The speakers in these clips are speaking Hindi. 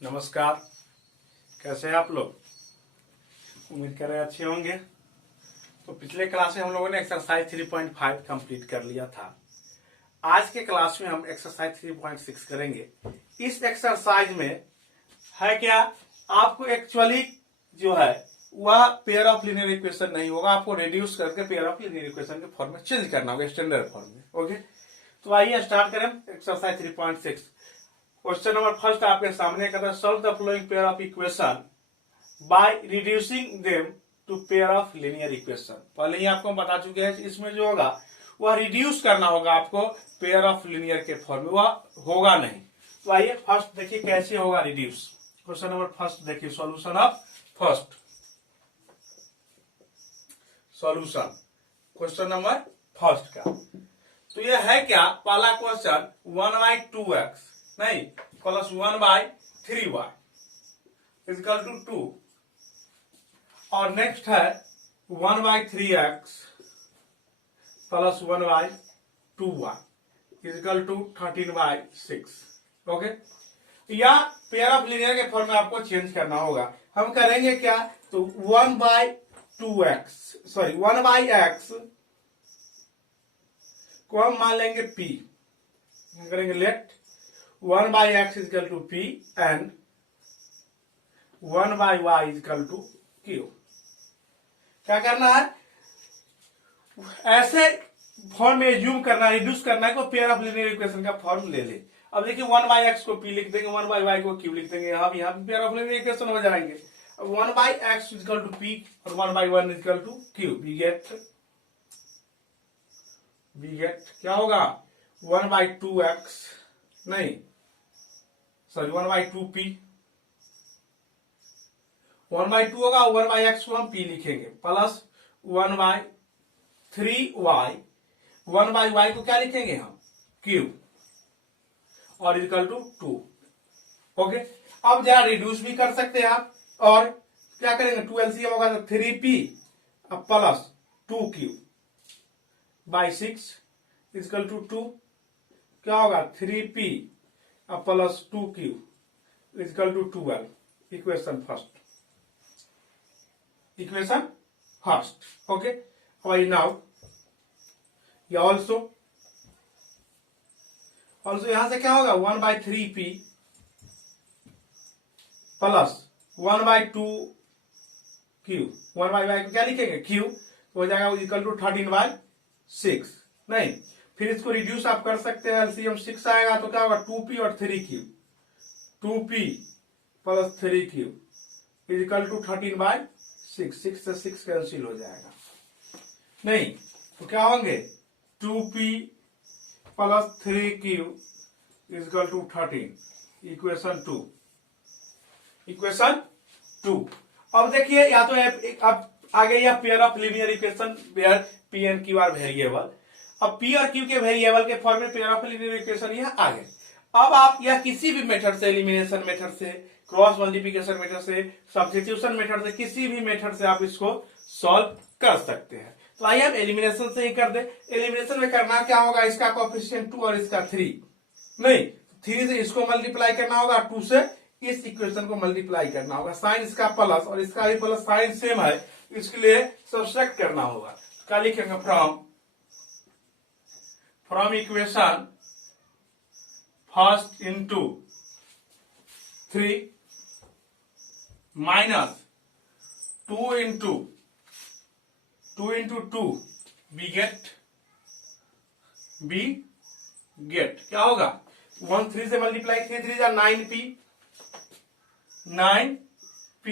नमस्कार। कैसे हैं आप लोग? उम्मीद कर रहे अच्छे होंगे। तो पिछले क्लास में हम लोगों ने एक्सरसाइज 3.5 कंप्लीट कर लिया था। आज के क्लास में हम एक्सरसाइज 3.6 करेंगे। इस एक्सरसाइज में है क्या, आपको एक्चुअली जो है वह पेयर ऑफ लीनियर इक्वेशन नहीं होगा, आपको रिड्यूस करके पेयर ऑफ लीनियर इक्वेशन के फॉर्म में चेंज करना होगा, स्टैंडर्ड फॉर्म में। ओके, तो आइए स्टार्ट करें एक्सरसाइज 3.6। क्वेश्चन नंबर फर्स्ट आपके सामने कहता है solve the following pair of equation by reducing them to pair of linear equation. पहले ही आपको बता चुके हैं इसमें जो होगा वह रिड्यूस करना होगा आपको पेयर ऑफ लीनियर के फॉर्म में, वह होगा नहीं। तो आइए फर्स्ट देखिए कैसे होगा रिड्यूस। क्वेश्चन नंबर फर्स्ट देखिए, solution of first solution question number first का। तो यह है क्या, पहला क्वेश्चन 1/2x नहीं प्लस 1/3y इक्वल टू 2, और नेक्स्ट है 1/3x plus 1/2y equal to 13/6। Okay, या पेयर ऑफ लीनियर के फॉर्म में आपको चेंज करना होगा। हम करेंगे क्या, तो 1/x को हम मान लेंगे p, करेंगे let 1/x equal to p and 1/y equal to q। क्या करना है, ऐसे फॉर्म में एज्यूम करना, रिड्यूस करना है, को पेयर ऑफ लीनियर इक्वेशन का फॉर्म ले ले। अब देखिए 1/x को p लिख देंगे, 1/y को q लिख देंगे, यहाँ भी पेयर ऑफ लीनियर इक्वेशन हो जाएंगे। अब 1/x इक्वल टू p और 1/1 equal to q। We get क्या होगा, 1/2x नहीं सॉरी 1/2p, 1/2 होगा, 1/x को हम p लिखेंगे प्लस 1/3y, 1/y को क्या लिखेंगे हम q, और इक्वल टू 2। ओके, अब जरा रिड्यूस भी कर सकते हैं आप, और क्या करेंगे 2 LCM होगा तो 3p plus 2q by 6 equal to 2। क्या होगा 3p plus 2q equal to 12। Equation first. Okay, now या ऑल्सो यहां से क्या होगा 1/3p प्लस 1/2q, 1/y को क्या लिखेंगे q, तो हो जाएगा इक्वल टू 13/6 नहीं। फिर इसको रिड्यूस आप कर सकते हैं, एलसीएम 6 आएगा तो क्या होगा 2p और 3q, 2p plus 3q equal to 13/6। 6 से 6 कैंसिल हो जाएगा नहीं, तो क्या होंगे 2p plus 3q equal to 13। Equation 2। अब देखिए या तो अब आगे यह pair of linear equation where p and q are variable. अब p और q के वेरिएबल के फॉर्म में पेयर ऑफ लीनियर इक्वेशन यह आ गए। अब आप यह किसी भी मेथड से, एलिमिनेशन मेथड से, क्रॉस मल्टीप्लिकेशन मेथड से, सब्स्टिट्यूशन मेथड से, किसी भी मेथड से आप इसको सॉल्व कर सकते हैं। तो आइए हम एलिमिनेशन से ही कर दे। एलिमिनेशन में करना क्या होगा, इसका कोएफिशिएंट 2 और इसका 3 नहीं, 3 से इसको मल्टीप्लाई करना होगा, 2 से इस इक्वेशन को मल्टीप्लाई करना होगा। साइन इसका प्लस और इसका भी प्लस, साइन सेम है, इसके लिए सब्ट्रैक्ट करना होगा। क्या लिखेंगे, from equation first into 3 minus 2 into 2 we get क्या होगा 1 3 से मल्टीप्लाई, 3 3 जा 9p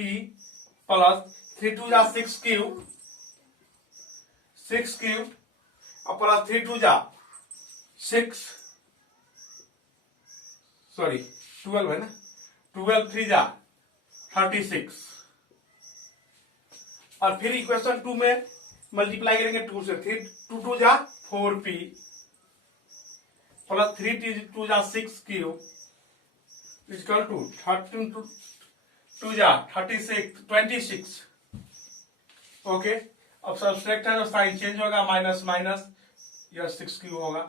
प्लस 3 2 जा 6q और प्लस 3 2 जा 12 है ना, 12 3 जा 36, और फिर इक्वेशन 2 में मल्टीप्लाई करेंगे 2 से, 2 2 जा 4p प्लस 3 2 जा 6q इक्वल टू 13 2 जा 26। ओके, अब सब्ट्रैक्ट है तो साइन चेंज होगा, माइनस माइनस, यह 6q होगा,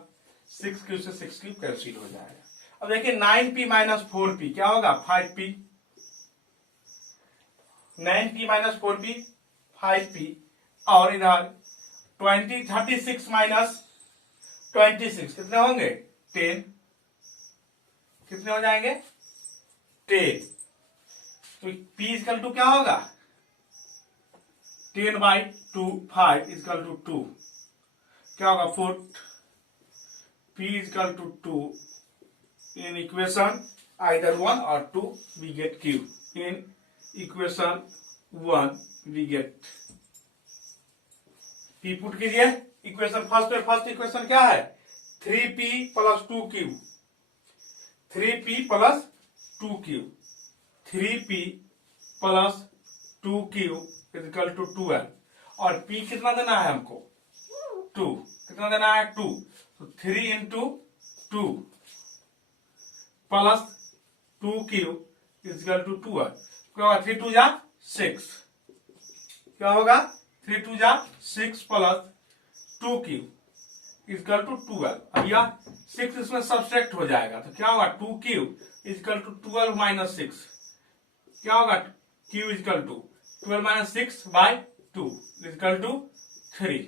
6q से 6q कैंसिल हो जाएगा। अब देखिए 9p माइनस 4p क्या होगा 5p, 9p minus 4p 5p, और इधर 36 माइनस 26 कितने होंगे 10, कितने हो जाएंगे 10। तो p इजकल टू क्या होगा 10/2 5 इजकल टू 2, क्या होगा put p equal to 2 in equation either 1 or 2 we get q. In equation 1 we get p put कीजिए इक्वेशन फर्स्ट इक्वेशन क्या है 3p plus 2q, 3p plus 2q, 3p plus 2q equal to 12, और p कितना देना है हमको 2, कितना देना है 2, तो 3 into 2 plus 2q equal to 12, क्या होगा 3 2 जा 6, क्या होगा 3 2 जा 6 प्लस 2q इक्वल टू 12। अब यह 6 इसमें सब्सट्रैक्ट हो जाएगा तो क्या होगा 2q इक्वल टू 12 माइनस 6, क्या होगा q equal to 12 minus 6/2 equal to 3,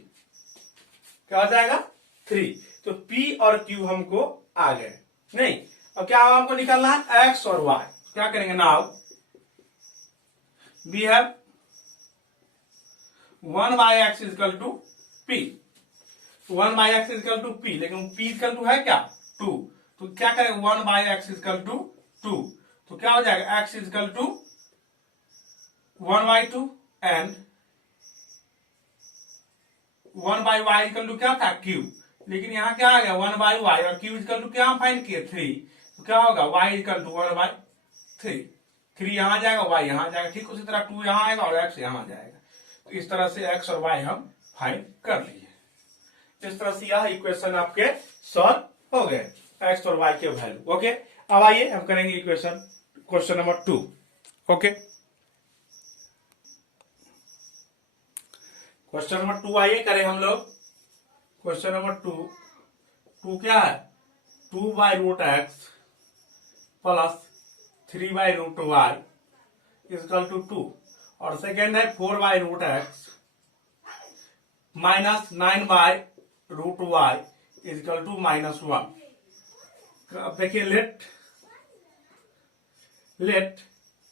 क्या हो जाएगा 3। तो p और q हमको आ गए नहीं। अब क्या हमको निकालना है x और y, क्या करेंगे now we have 1/x equal to p, 1/x equal to p, लेकिन p इक्वल टू है क्या 2, तो क्या करेंगे 1/x इक्वल टू 2, तो क्या हो जाएगा x equal to 1/2 and 1/y equal to क्या था q, लेकिन यहाँ क्या आ गया 1/y और q इक्वल टू क्या हम फाइंड किए 3, तो क्या होगा y इक्वल टू 1/3, 3 यहाँ जाएगा y यहाँ जाएगा, ठीक उसी तरह 2 यहाँ आएगा और x यहाँ जाएगा। तो इस तरह से x और y हम फाइंड कर लिए। इस तरह से यह इक्वेशन आपके सॉल्व हो गए x और y के वैल्यू। ओके, अब आइए हम करेंगे equation question number 2। Okay, question number 2 आइए करें हम लोग। क्वेश्चन नंबर 2 क्या है 2/√x plus 3/√y equal to 2, और सेकेंड है 4/√x minus 9/√y equal to -1। अब देखिए लेट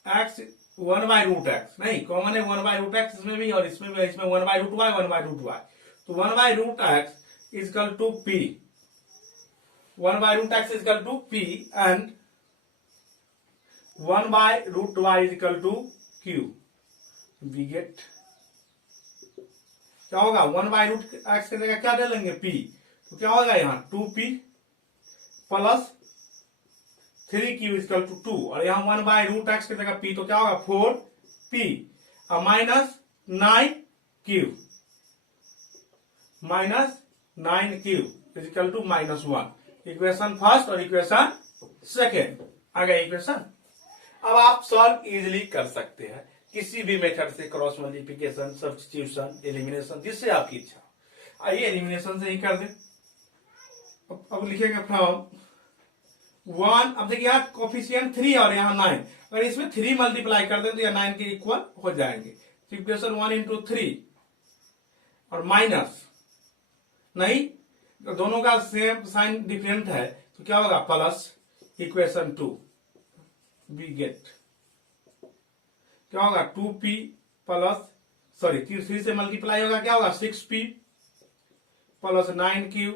x 1/√x नहीं कॉमन है 1/√x इसमें भी और इसमें भी, इसमें 1/√y 1/√y, तो 1/√x equal to p, 1/√x equal to p and 1/√y equal to q, we get क्या होगा 1/√x की जगह क्या डालेंगे p, तो क्या होगा यहाँ 2p plus 3q equal to 2, और यहाँ 1/√x की जगह p, तो क्या होगा 4p और minus 9q equal to -1। Equation first और इक्वेशन सेकेंड आ गया इक्वेशन। अब आप सॉल्व इजीली कर सकते हैं किसी भी मेथड से, क्रॉस मल्टीप्लिकेशन, सब्स्टिट्यूशन, एलिमिनेशन, जिससे आपकी इच्छा। आइए एलिमिनेशन से ही कर दें। अब लिखेंगे फ्रॉम 1, अब देखिए यहाँ कोफिशिएंट 3 और यहाँ 9, अगर इसमें 3 मल्टीप्लाई कर दें तो यह 9 के इक्वल हो जाएंगे। इक्वेशन 1 इंटू 3 और माइनस नहीं, तो दोनों का सेम साइन डिफरेंट है, तो क्या होगा प्लस इक्वेशन 2 वी गेट क्या होगा 2p प्लस 3 से मल्टीप्लाई होगा, क्या होगा 6p plus 9q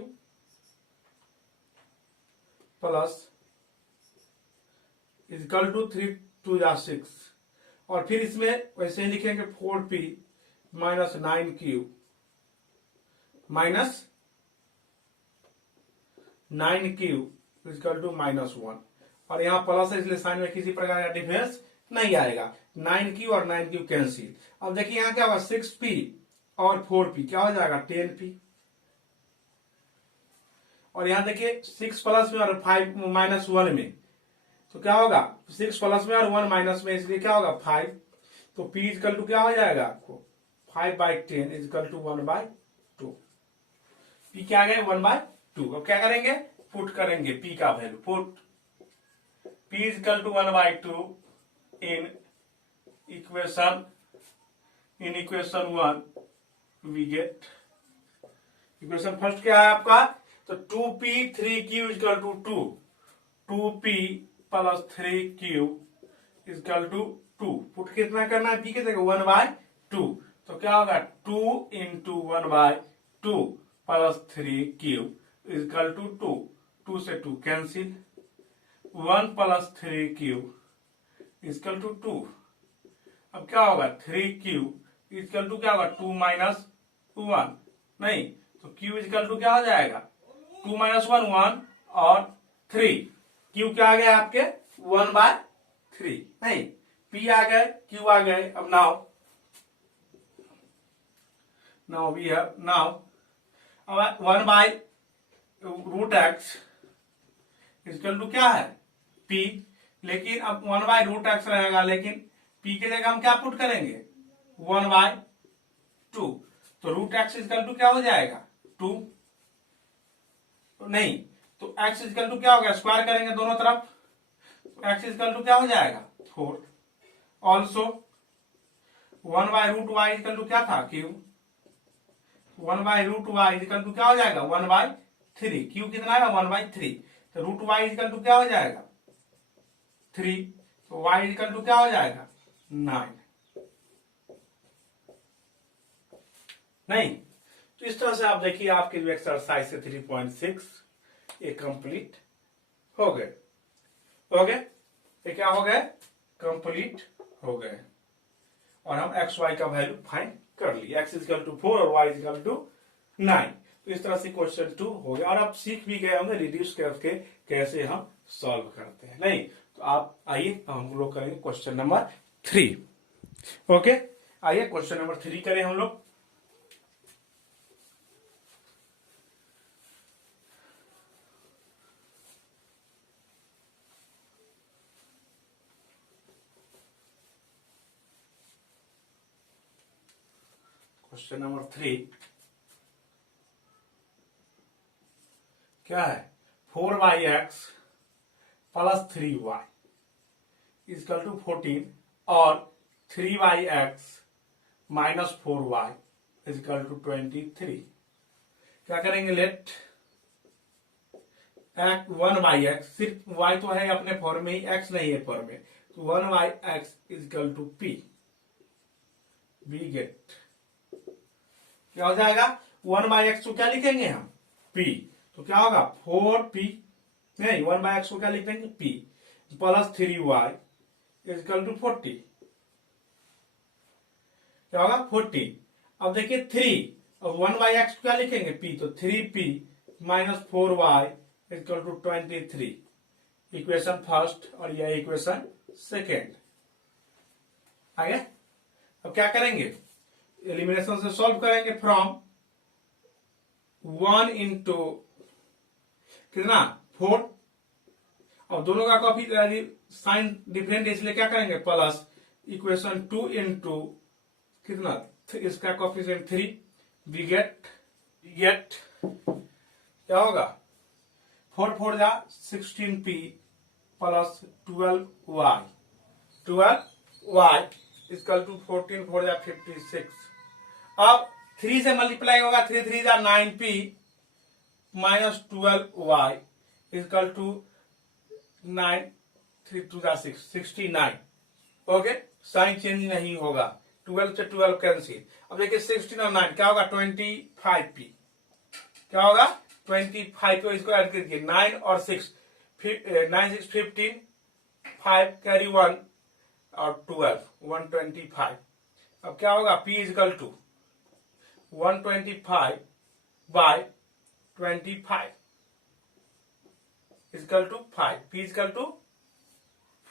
plus equal to 3 2 जा 6, और फिर इसमें वैसे ही लिखेंगे 4p minus 9q minus 9q equal to -1, और यहाँ प्लस है इसलिए साइन में किसी प्रकार का डिफरेंस नहीं आएगा। 9q और 9q कैंसिल। अब देखिए यहाँ क्या होगा 6p और 4p क्या हो जाएगा 10p, और यहाँ देखिए 6 प्लस में और 5 -1 में, तो क्या होगा 6 प्लस में और 1 माइनस में, इसलिए क्या होगा 5, तो p इक्वल टू क्या हो जाएगा आपको 5/10 इक्वल टू 1/2, p क्या आ गया 1/2। अब क्या करेंगे पुट करेंगे p का value, put p equal to 1/2 in equation in equation 1 we get equation first क्या है आपका, तो 2p3q equal to 2p plus 3q equal to 2। Put कितना करना है, p की जगह 1/2, तो क्या होगा 2 into 1/2 plus 3q equal to 2। 2 से 2 cancel, 1 plus 3q equal to 2। अब क्या होगा 3q इक्वल टू क्या होगा 2 माइनस 1, नहीं तो q इक्वल टू क्या हो जाएगा 2 माइनस 1 1 और 3। q क्या आ गया आपके 1/3, नहीं p आ गए q आ गए। अब now we have now 1/√x equal to क्या है p, लेकिन अब 1/√x रहेगा, लेकिन p के जगह हम क्या पुट करेंगे 1/2, तो √x इक्वल टू क्या हो जाएगा 2, नहीं तो x इक्वल टू क्या हो गया, स्क्वायर करेंगे दोनों तरफ, x इक्वल टू क्या हो जाएगा 4। ऑल्सो 1/√y इक्वल टू क्या था q, 1/√y इक्वल टू क्या हो जाएगा 1/3, q कितना है 1/3, तो √y इक्वल टू क्या हो जाएगा 3, तो y इक्वल टू क्या हो जाएगा 9, नहीं। तो इस तरह से आप देखिए आपके जो एक्सरसाइज से 3.6 ये कंप्लीट हो गए, ये क्या हो गए कंप्लीट हो गए, और हम एक्स वाई का वैल्यू फाइंड कर लिए, एक्स इक्वल टू 4 और वाई इक्वल टू 9। तो इस तरह से क्वेश्चन 2 हो गया, और आप सीख भी गए होंगे रिड्यूस करके कैसे हम सॉल्व करते हैं, नहीं तो आप आइए हम लोग करेंगे क्वेश्चन नंबर 3। ओके, आइए क्वेश्चन नंबर 3 करें हम लोग। क्वेश्चन नंबर 3 क्या है, 4x plus 3y equal to 14 और 3x minus 4y equal to 23। क्या करेंगे, लेट 1/x, सिर्फ y तो है अपने फॉर्म में ही, x नहीं है फॉर्म में, तो 1/x equal to p, we get क्या हो जाएगा 1/x को क्या लिखेंगे हम p, तो क्या होगा 4p, नहीं 1/x को क्या लिख देंगे p plus 3y equal to 40, क्या होगा 40। अब देखिए 3 और 1/x को क्या लिखेंगे p, तो 3p minus 4y equal to 23, equation first और यह इक्वेशन सेकेंड आगे। अब क्या करेंगे, एलिमिनेशन से सॉल्व करेंगे, फ्रॉम 1 इंटू कितना 4, और दोनों का कॉपी साइन डिफरेंट है इसलिए क्या करेंगे प्लस इक्वेशन 2 इंटू कितना इसका कॉफिशिएंट 3, वी गेट क्या होगा 4 4 जा 16p plus 12y equal to 14 4 जा 56। अब 3 से मल्टीप्लाई होगा, 3 3 जा 9p minus 12y equal to 9 3 2 जा 6 69। ओके, साइन चेंज नहीं होगा, 12 से 12 कैंसिल। अब देखिए 16 और 9 क्या होगा 25p, क्या होगा 25 को इसको ऐड करके 9 और 6 9 6 15 5 कैरी 1 और 12 125। अब क्या होगा p equal to 125 by 25 equal to 5, p equal to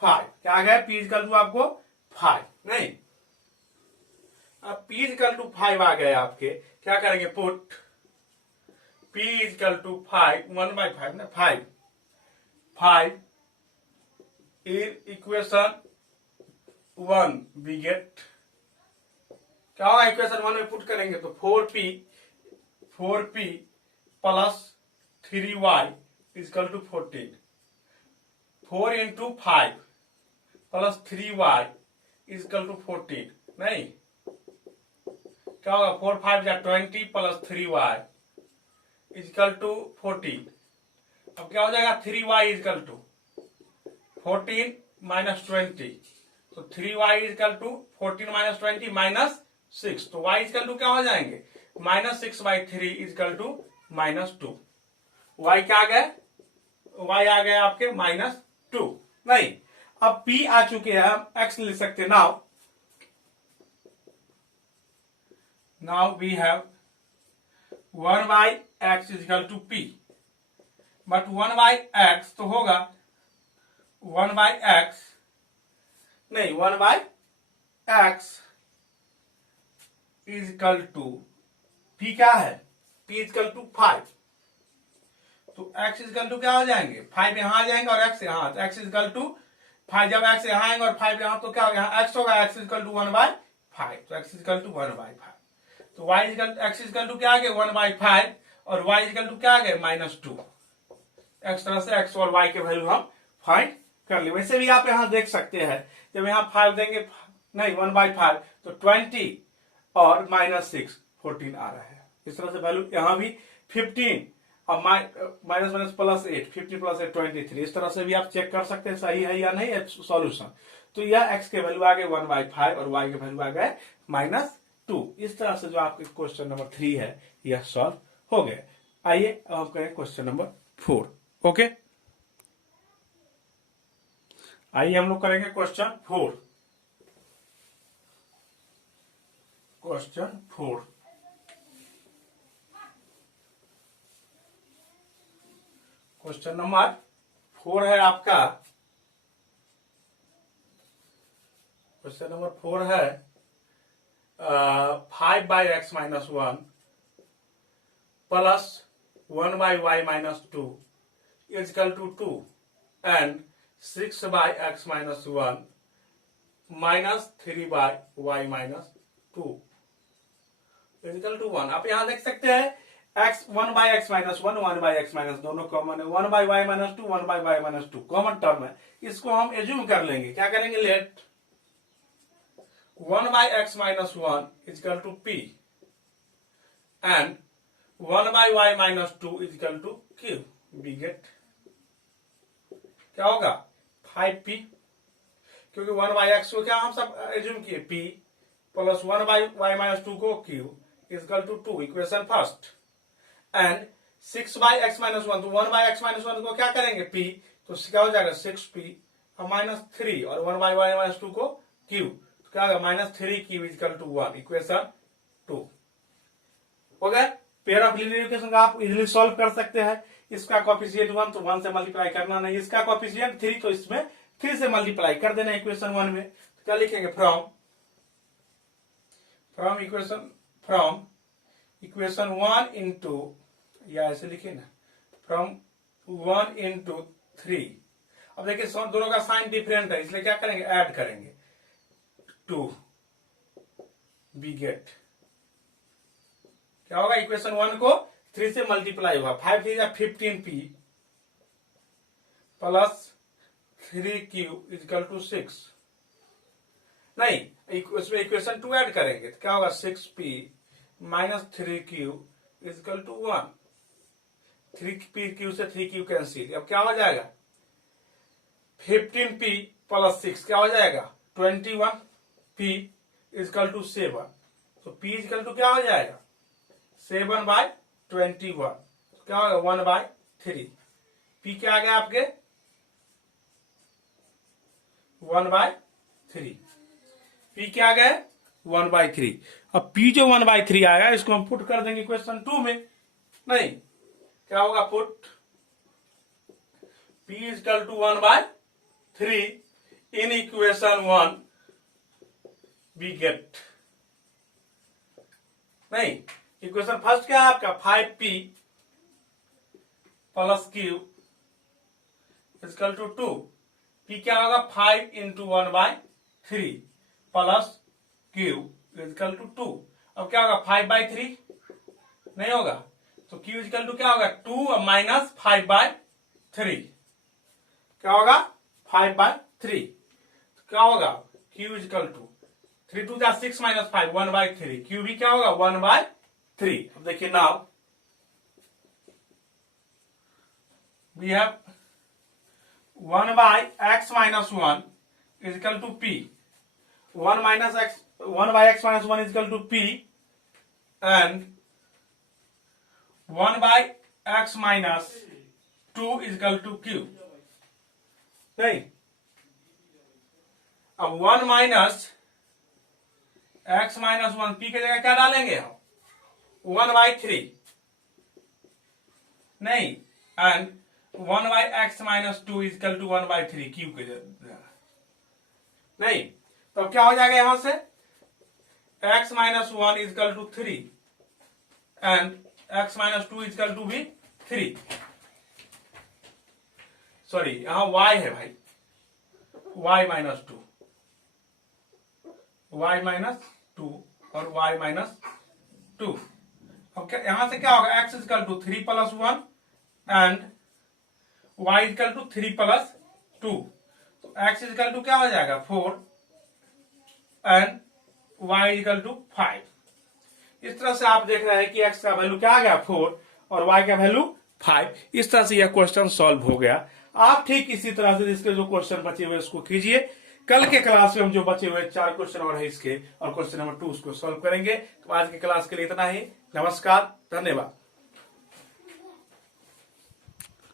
5, क्या आ गया p इक्वल टू आपको 5, नहीं अब p इक्वल टू 5 आ गए आपके, क्या करेंगे पुट p इक्वल टू 5 1/5 ना 5 इन इक्वेशन 1 वी गेट क्या होगा, इक्वेशन 1 में पुट करेंगे तो 4p plus 3y equal to 14, 4 into 5 plus 3y equal to 14, नहीं क्या होगा 4 5 या 20 प्लस 3y इजकल टू 14। अब क्या हो जाएगा 3y इजकल टू 14 माइनस 20, तो 3y equal to 14 minus 20 minus 6, तो y इजकल टू क्या हो जाएंगे -6/3 इजकल टू -2। y क्या आ गए, y आ गए आपके -2। नहीं, अब p आ चुके हैं, हम x लिख सकते now we have 1/x equal to p, but 1/x तो होगा 1/x, नहीं 1/x इजकल टू p क्या है, p इजकल टू 5, तो x इजकल टू क्या हो जाएंगे 5 यहां आ जाएंगे और x यहां, तो x इजकल टू 5, जब x यहां आएंगे और 5 यहां तो क्या होगा यहाँ x होगा, x इजकल टू 1/5, तो x इजकल टू 1/5, तो y equal x equal to क्या आ गए 1/5 और y इजकल टू क्या आ गए -2। x तरह से x और y के वैल्यू हम फाइंड कर लिए। वैसे भी आप यहां देख सकते हैं, जब यहां 5 देंगे, नहीं 1/5 तो 20 और -6 14 आ रहा है। इस तरह से वैल्यू यहां भी 15 और माइनस प्लस 8, 50 प्लस 8 23, इस तरह से भी आप चेक कर सकते हैं सही है या नहीं सॉल्यूशन। तो यह x के वैल्यू आ गए 1/5 और y के वैल्यू आ गए -2। इस तरह से जो आपके क्वेश्चन नंबर 3 है यह सॉल्व हो गया। आइए अब हम करें क्वेश्चन नंबर 4। ओके, आइए हम लोग करेंगे क्वेश्चन 4। क्वेश्चन 4, क्वेश्चन नंबर 4 है आपका, क्वेश्चन नंबर 4 है 5/x - 1 plus 1/y - 2 equal to 2 and 6/x - 1 minus 3/y - 2 equal to 1। आप यहां देख सकते हैं x 1/x - 1 1/x - दोनों कॉमन है, 1/y - 2 1/y - 2 कॉमन टर्म है। इसको हम एज्यूम कर लेंगे, क्या करेंगे, let 1/x - 1 equal to p and 1/y - 2 equal to q। We get क्या होगा 5p, क्योंकि 1/x को क्या हम सब एज्यूम किए p प्लस 1/y - 2 को q equal to 2, equation first, and 6/x - 1, तो 1/x - 1 को क्या करेंगे p, तो क्या हो जाएगा 6p और -3 और 1/y - 2 को q, तो क्या होगा -3q इजकल टू 1, इक्वेशन 2 हो गया। पेयर ऑफ लीनियर इक्वेशन का आप इजीली सॉल्व कर सकते हैं। इसका कोएफिशिएंट 1 तो 1 से मल्टीप्लाई करना नहीं, इसका कोएफिशिएंट 3 तो इसमें 3 से मल्टीप्लाई कर देना इक्वेशन 1 में। तो क्या लिखेंगे फ्रॉम इक्वेशन 1 इंटू, या ऐसे लिखिए ना, फ्रॉम 1 इंटू 3। अब देखिए दोनों का साइन डिफरेंट है, इसलिए क्या करेंगे ऐड करेंगे 2, वी गेट क्या होगा, इक्वेशन 1 को 3 से मल्टीप्लाई होगा, 5 3 15p plus 3q is equal to 6, नहीं उसमें इक्वेशन 2 ऐड करेंगे तो क्या होगा 6p minus 3q is equal to 1, 3p q से 3q कैंसिल, अब क्या हो जाएगा 15p प्लस 6 क्या हो जाएगा 21p इजकल टू 7, तो p इजकल टू क्या हो जाएगा 7/21, क्या होगा 1/3, p क्या आ गया आपके 1/3, p क्या आ गया 1/3। अब p जो 1/3 आएगा इसको हम पुट कर देंगे क्वेश्चन 2 में, नहीं क्या होगा put p equal to 1/3 in equation 1 we get, नहीं इक्वेशन फर्स्ट क्या है आपका 5p plus q equal to 2, p क्या होगा 5 into 1/3 plus q equal to 2, अब क्या होगा 5/3 नहीं होगा, तो q इजकल टू क्या होगा 2 और माइनस 5/3, क्या होगा 5/3, तो क्या होगा क्यू इजकल टू 3 2 जा 6 माइनस 5 1/3 क्यू भी क्या होगा 1/3। अब देखिए now we have 1/x minus 1 is equal to p 1/x minus 1 is equal to p and 1/x minus 2 is equal to q। नहीं, अब 1 माइनस x माइनस 1 p के जगह क्या डालेंगे हम 1/3 नहीं, and 1/x minus 2 is equal to 1/3 q के जगह नहीं। तो अब क्या हो जाएगा यहां से x minus 1 is equal to 3 and x minus 2 is equal to भी 3। सॉरी यहां y है भाई, y माइनस 2 और y माइनस 2। अब क्या यहां से क्या होगा x equal to 3 plus 1 and y equal to 3 plus 2। तो x इजकल टू क्या हो जाएगा 4 एंड y इजकल टू 5। इस तरह से आप देख रहे हैं कि x का वैल्यू क्या आ गया 4 और y का वैल्यू 5। इस तरह से यह क्वेश्चन सॉल्व हो गया। आप ठीक इसी तरह से इसके जो क्वेश्चन बचे हुए उसको कीजिए। कल के क्लास में हम जो बचे हुए 4 क्वेश्चन और है इसके और क्वेश्चन नंबर 2 उसको सॉल्व करेंगे। तो आज की क्लास के लिए इतना ही। नमस्कार, धन्यवाद।